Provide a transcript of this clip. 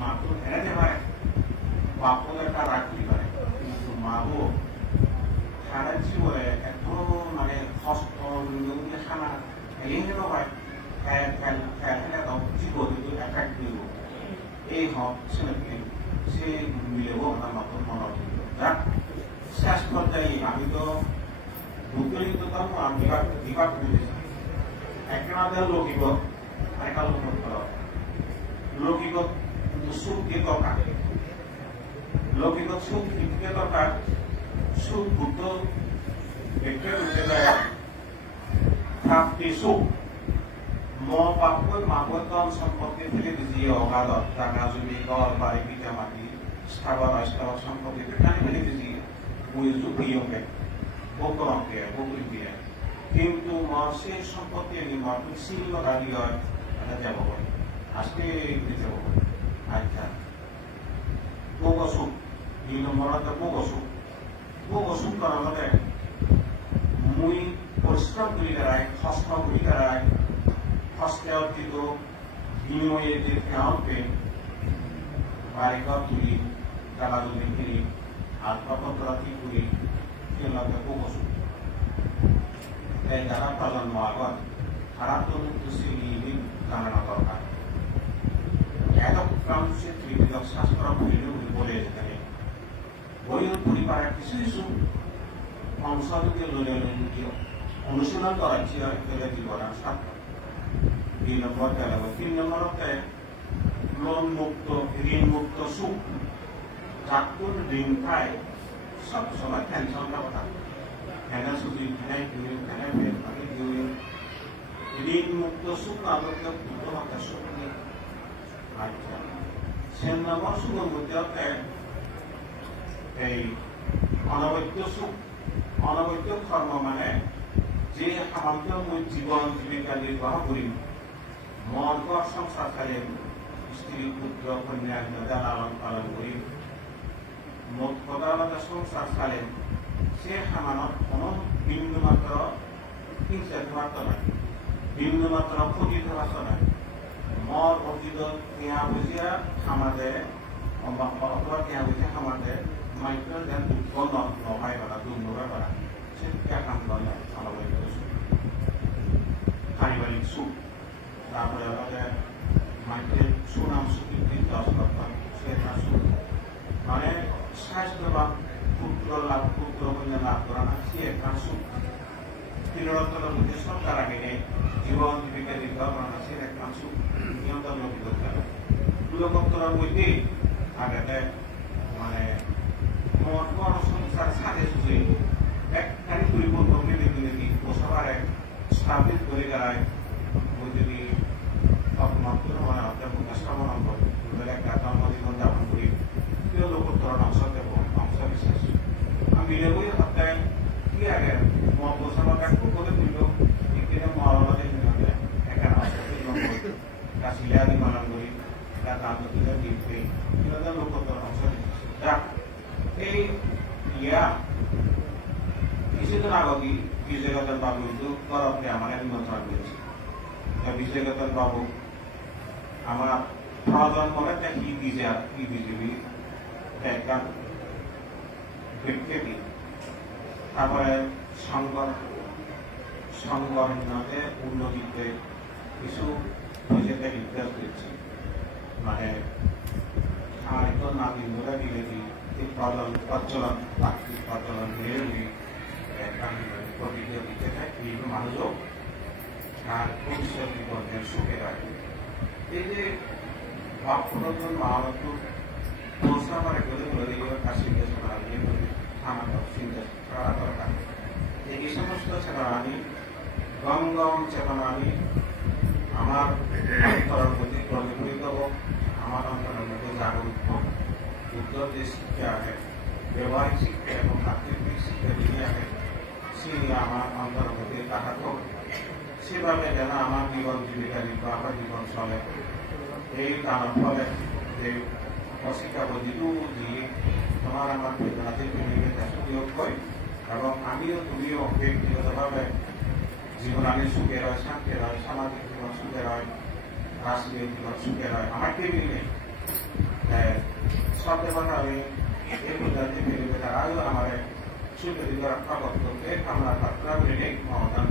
মাতো এড়াতে পারে, বাপও একটা রাগ করতে পারে, কিন্তু মাও সারা জীবনে এত মানে কষ্ট খানা এই হলো হয় খেলে জীবন এফেক্ট দিব এই হক ছেলেকে সে মিলেও আমার মতন মনে যাক শেষ পর্যায়ে আমি তো ভূতলিত ধর্ম আমি বিভাগ করেছি একটা লৌকিক আরেকটা লৌকিক সুখ দিয়ে দরকার, লৌকিক সুখ দিতে দরকার, সুখ বুদ্ধ ব্যক্তির উঠে যায় প্রাপ্তি সুখ মাপন সম্পত্তি ফেলে দিয়ে অগাধ টাকা জমি ঘর বাড়ি পিতা মাটি স্থাবর অস্থাবর সম্পত্তি ফেলে ফেলে দিয়ে ওই যুগকে বকরকে বকরি দিয়ে কিন্তু সেই সম্পত্তি মাপন সিল গাড়ি হয় এটা যাব আজকে যাব আচ্ছা বগসুখ দুই নম্বরতে বগসুখ করার মধ্যে মুই পরিশ্রম করি দাঁড়ায় কষ্ট করি দাঁড়ায় কষ্টে অর্জিত বিনিময়ে যে ফেরাউনকে বাড়িঘর তুলি গালাগুলি কিনি আর প্রকল্পরাতি করি সেগুলোকে বগসুখ তাই যারা প্রজন্ম আগত খারাপ মুক্তি জানানো দরকার এতক্রাংশে ত্রিবিধক শাস্ত্র বলে যেখানে বইয়ের পরিবারের কিছু কিছু অংশকে অনুশীলন করাচ্ছি জীবনের ছাত্র 2 নম্বর গেল 3 নম্বরতে লোন মুক্ত ঋণ মুক্ত সুখ যাকুন ঋণ খায় সবসময় টেনশনটা কথা এনে সুখী খাই ঋণ মুক্ত সুখ আমাকে ভূত হত্যা সুখ আচ্ছা 6 নম্বর সুখের মধ্যে এই অনবদ্য সুখ অনবদ্য কর্ম মানে যে সামর্থ্য মই জীবন জীবিকা নির্বাহ করি মন ঘর সংসার চালিয়ে স্ত্রী পুত্র কন্যা লালন পালন করি মোট প্রধানত সংসার চালে সে সামানত কোনো বিন্দুমাত্র হিংসা ধরাত নয় বিন্দুমাত্র ক্ষতি ধরাত নয় মর অতীত টিয়া বুঝিয়া সমাজে অথবা টিয়া বুঝিয়া সমাজে মাইক্র যেন দুঃখ নহাই পারা দুর্নবাই পারা সে টিয়া কাম করে অনবদ্য সুখ পারিবারিক সুখ তারপরে আমাদের মাইক্রের সুনাম স্বীকৃতি 10 সে সুখ মানে স্বাস্থ্যবান পুত্র কন্যা লাভ করা না সে একটা সুখ তিরোত্তর মধ্যে সরকার আগে জীবন জীবিকা নির্বাহ করা না সে একটা সুখ নিয়ন্ত্রণ লোকোত্তরের মধ্যে আগে মানে মন সংসার সাথে সুযোগ একখানি পরিপূর্ণ নীতি সবার এক স্থাপিত করে গেলায় ওই যদি অপমাত্র মানে আপনার প্রকাশ কামনা করে একটা জন্মজীবন যাপন করি প্রিয় লোকোত্তর অংশ দেব অংশ বিশেষ আমি বই হত্যায় কি আগে মহাসভা খুব করে দিল এখানে মহাবাদের এখানে কাশিলিয়াদি মানন করি তার আন্তর্জাতিক দিতে লোকোত্তর অংশ যাক এই ইয়া কিছুদিন আগেই বিজয়গতন বাবু কিন্তু তরফে আমার নিমন্ত্রণ করেছে বিজয়গতন বাবু আমার প্রয়োজন করে কি বিজেপি একটা ব্যক্তি তারপরে সংগঠনতে উন্নতিতে কিছু নিজেকে নির্দেশ দিচ্ছি মানে সাহিত্য নাগরিকরা বিরোধী প্রচলন প্রাকৃতিক প্রচলন বিরোধী প্রতিযোগিতা বিভিন্ন মানুষও আর ভবিষ্যৎ বিপদের সুখে রাখে এই যে ভাব পুরাতন মহারত্ন পৌঁছা করে গলে কাশিকে চিন্তা করা দরকার এই সমস্ত চেতনানি গম গম চেতনানি আমার অন্তরের প্রতি প্রতিফলিত হোক আমার অন্তরের মধ্যে জাগরুক হোক উত্তর যে শিক্ষা আছে ব্যবহারিক শিক্ষা এবং প্রাকৃতিক শিক্ষা যিনি আছে তিনি আমার অন্তরের প্রতি তাহার হোক সেভাবে যেন আমার জীবন জীবিকা নির্বাহ জীবন চলে এই কারণ ফলে যে অশিক্ষাব যিটো যি তোমার আমার বেদনাতে প্রেমিকে সুযোগ হয় এবং আমিও তুমিও ব্যক্তিগতভাবে জীবন আমি সুখের হয় শান্তির হয় সামাজিক জীবন সুখের হয় রাষ্ট্রীয় জীবন সুখের হয় আমার টেবিল নেই সব ব্যাপারে এই মুদ্রাতে বেরিয়ে তারাও আমার সুযোগ রক্ষা করতে কামনা প্রাপ্ত মমতান